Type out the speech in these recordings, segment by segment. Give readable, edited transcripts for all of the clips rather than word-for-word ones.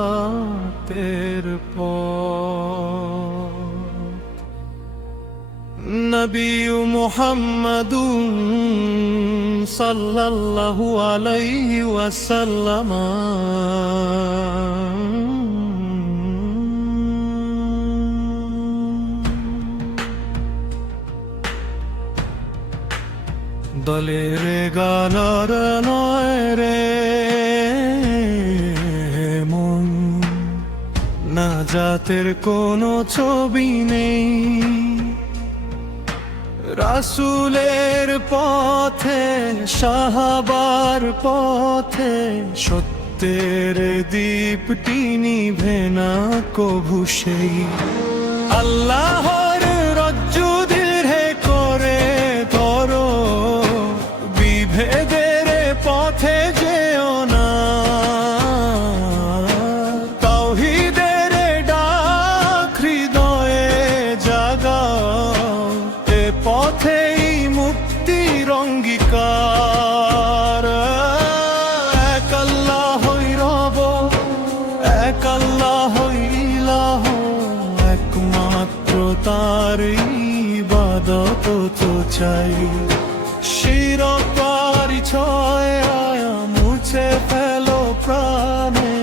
নাজাতের পথ নবী মুহাম্মাদুন সাল্লাল্লাহু আলাইহি ওয়াসাল্লাম দলের গানার নয় রে মন, নাজাতের কোনো ছবি নেই। রাসূলের পথে সাহাবার পথে সত্যের দীপটি নিভে না কভু সেই। আল্লাহর রজ্জু দৃঢ় করে ধরো, বিভেদের পথে যেও না। তাওহীদের ডাক হৃদয়ে জাগাও, এ পথেই মুক্তির অঙ্গীকার। এক আল্লাহই রব, এক আল্লাহই ইলাহ, একমাত্র তার ইবাদত তো চাই। শিরক পরিচয় মুছে ফেলো প্রাণে,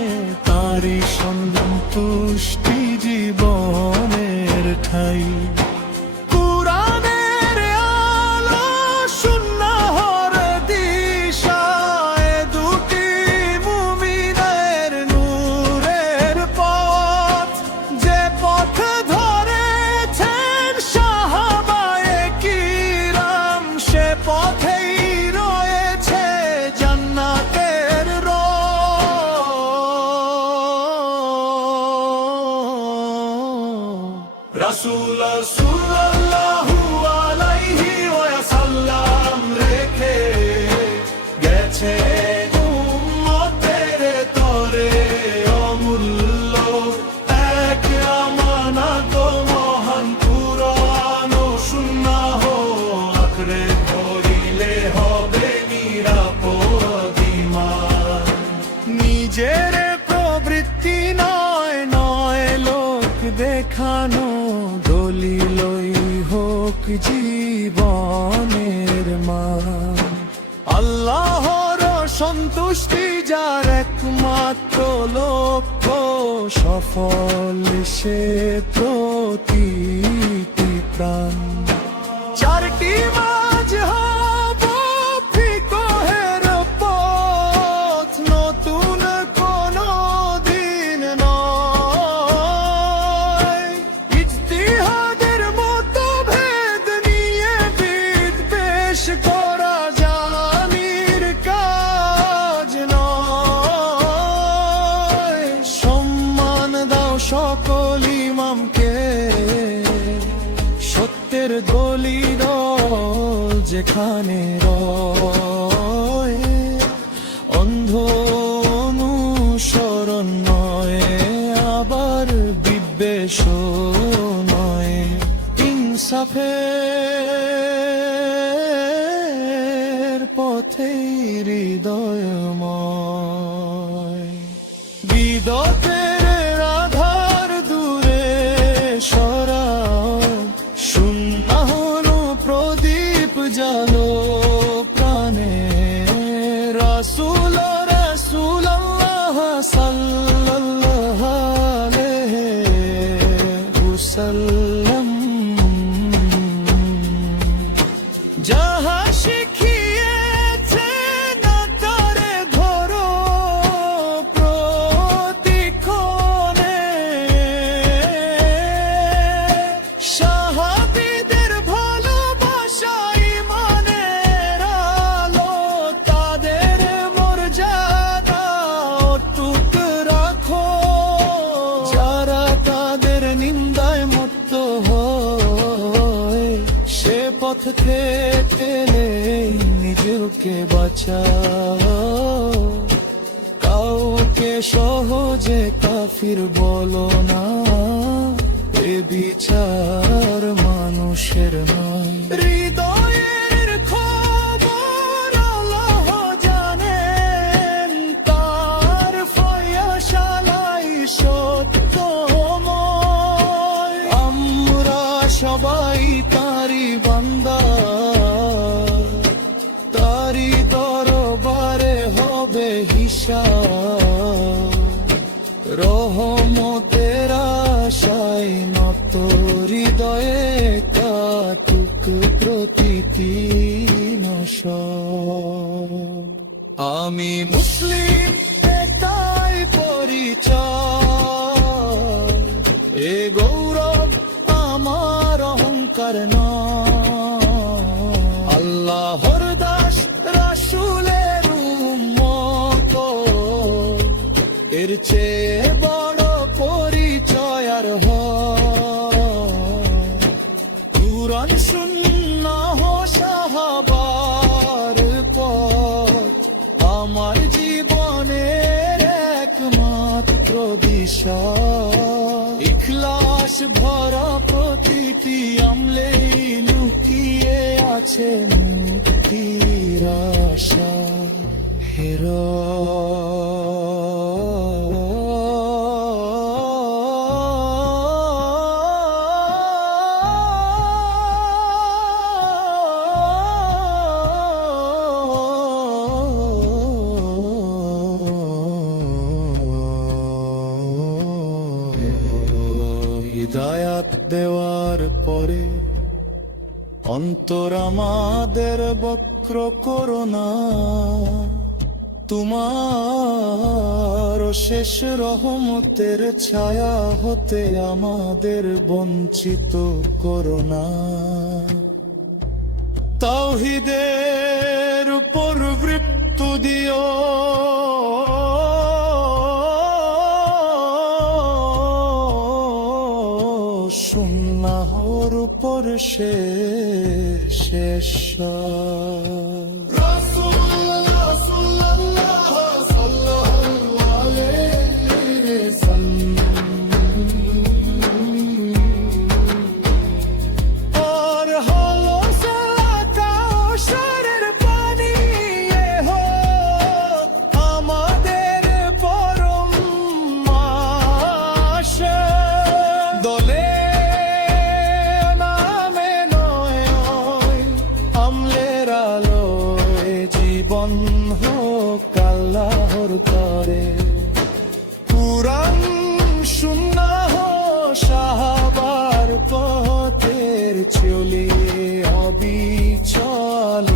তারি সন্তুষ্টি জীবনের ঠাই। কুরআনের আলো সুন্নাহর দিশা, এ দুটি মুমিনের নূরের পথ। যে পথ ধরেছেন সাহাবায়ে কিরাম, সে পথেই রয়েছে জান্নাতের রাসূল সাল্লাল্লাহু আলাইহি ওয়াসাল্লাম রেখে গেছে উম্মতের তরে অমূল্য এক আমানত। মহান কুরআন ও সুন্নাহ আঁকড়ে ধরিলে হবে নিরাপদ ঈমান। নিজের প্রবৃত্তি নয় নয় লোক দেখানো, দলিলই হোক জীবনের মান। আল্লাহর সন্তুষ্টি যার একমাত্র লক্ষ্য, সফল সে প্রতিটি প্রাণ। চারটি মাযহাব ফিকহের পথ, নতুন কোনো দিন নয়। ইজতিহাদের মতভেদ নিয়ে বিদ্বেষ করা জালির কাজ নয়। সম্মান দাও সকল ইমামকে, সত্যের দলিল যেখানে রয়। অন্ধ অনুসরণ নয়, আবার বিদ্বেষ নয়। ইনসাফের পথে হৃদয়ময়। বিদতের আধার দূরে সরাও, সুন্নাহর প্রদীপ জালো প্রাণে। রাসূল রাসূলুল্লাহ সাল্লাল্লাহু আলাইহি ওয়াসাল্লাম যাহা শিখিয়েছে না তারে ধরো প্রতিক্ষণে। সাহাবীদের ভালোবাসা ঈমানের আলো, তাদের মর্যাদা অটুট রাখো। যারা তাদের নিন্দায় মত্ত হয়, সে পথ থেকে নিজেকে বাঁচাও। কাউকে সহজে কাফির বলো না, এ বিচার মানুষের নয়। হৃদয়ের খবর আলা বিচার, রহমতের আশায় নত হৃদয়ে কাতুক প্রতীকী নশর। আমি মুসলিম তাই পরিচয়, এ গৌরব আমার অহংকার নয়। আল্লাহর দাস রাসূলের উম্মত, এর চেয়ে বড় পরিচয় আর হয়? কুরআন সুন্নাহ সাহাবার পথ আমার জীবনের একমাত্র দিশা। ইখলাস ভরা প্রতিটি আমলেই লুকিয়ে আছে মুক্তির আশা। হিদায়াত দেওয়ার পরে অন্তর আমাদের বক্র করো না, তোমার শেষ রহমতের ছায়া হতে আমাদের বঞ্চিত করো না। তাওহীদের উপর মৃত্যু দিও, সুন্নাহর উপর শেষ জীবন হোক আল্লাহর তরে। কুরআন সুন্নাহ সাহাবার পথের চলে অবিচল